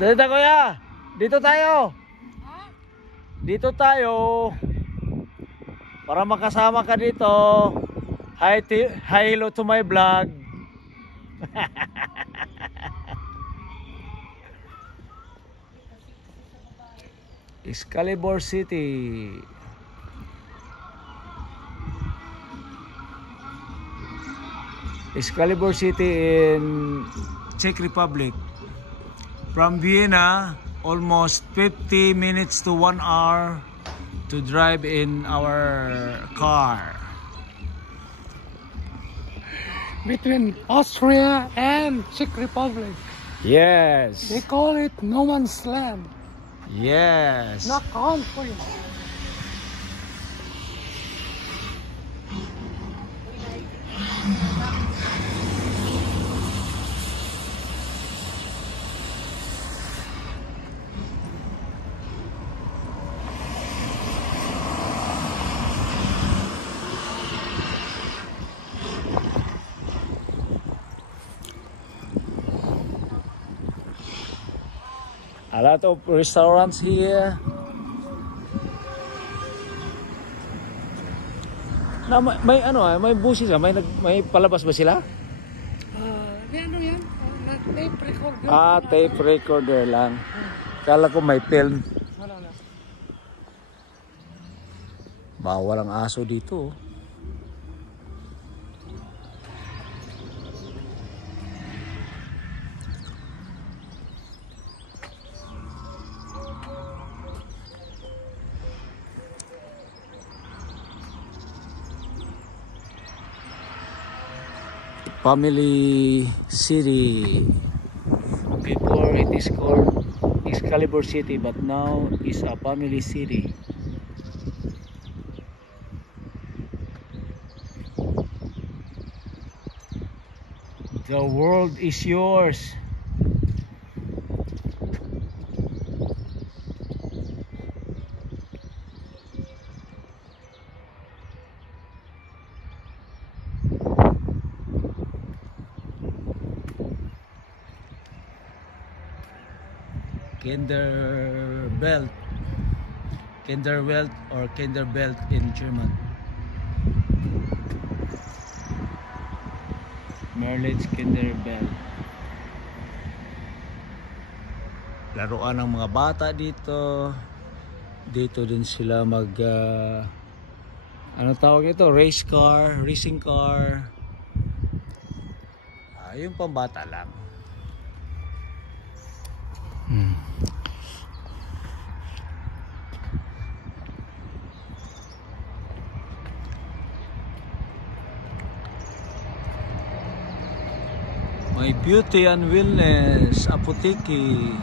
Dito kuya. Dito tayo. Dito tayo. Para makasama ka dito. Hi hello to my vlog. Excalibur City. Excalibur City in Czech Republic. From Vienna, almost 50 minutes to 1 hour to drive in our car. Between Austria and Czech Republic. Yes. They call it no man's land. Yes. Not country. A lot of restaurants here. Na may ano may buses may palabas ba sila? Ano yan? Tape recorder. Tape recorder lang. Kala ko may film. Wala na. Bawal ang aso dito. Family City. Before it is called Excalibur City, but now it's a family city. The world is yours. Kinderwelt or Kinderbelt in German. Merlitz Kinderbelt. Laruan ng mga bata dito. Dito din sila mag ano tawag ito? Racing car. Yung pambata lang. May beauty and wellness, apoteki.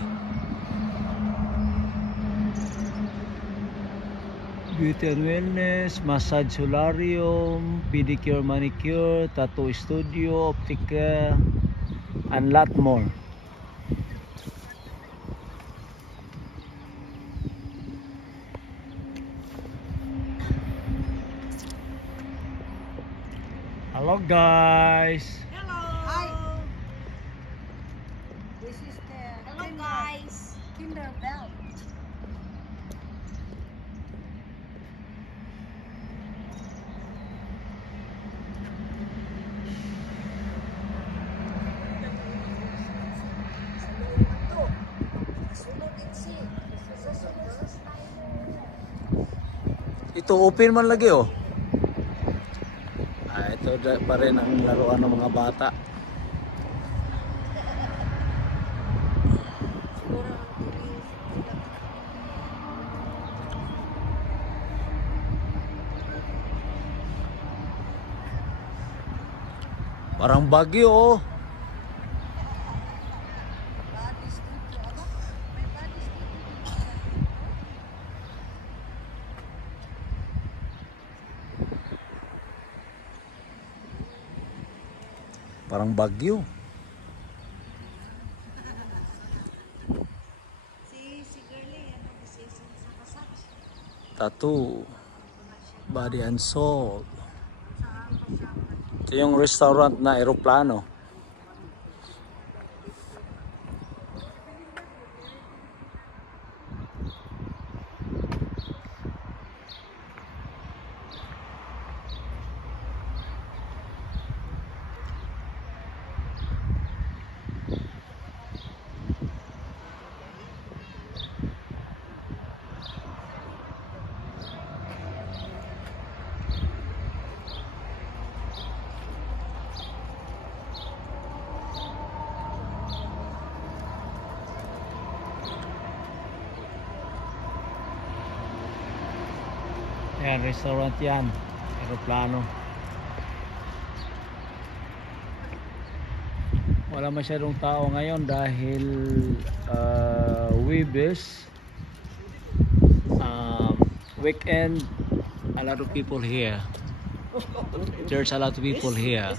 Beauty and wellness, massage solarium, pedicure, manicure, tattoo studio, optica, and lot more. Hello guys. Kinderbelt. Ito open man lagi oh. Ito pa rin ang laruan ng mga bata. Parang Baguio oh. Parang Baguio. Si girlie, ano kasi sa massage. Tattoo. Body and soul. Ito yung restaurant na aeroplano. Yan, restaurant yan. Aeroplano. Wala masyadong tao ngayon dahil Webes. Weekend, a lot of people here. There's a lot of people here.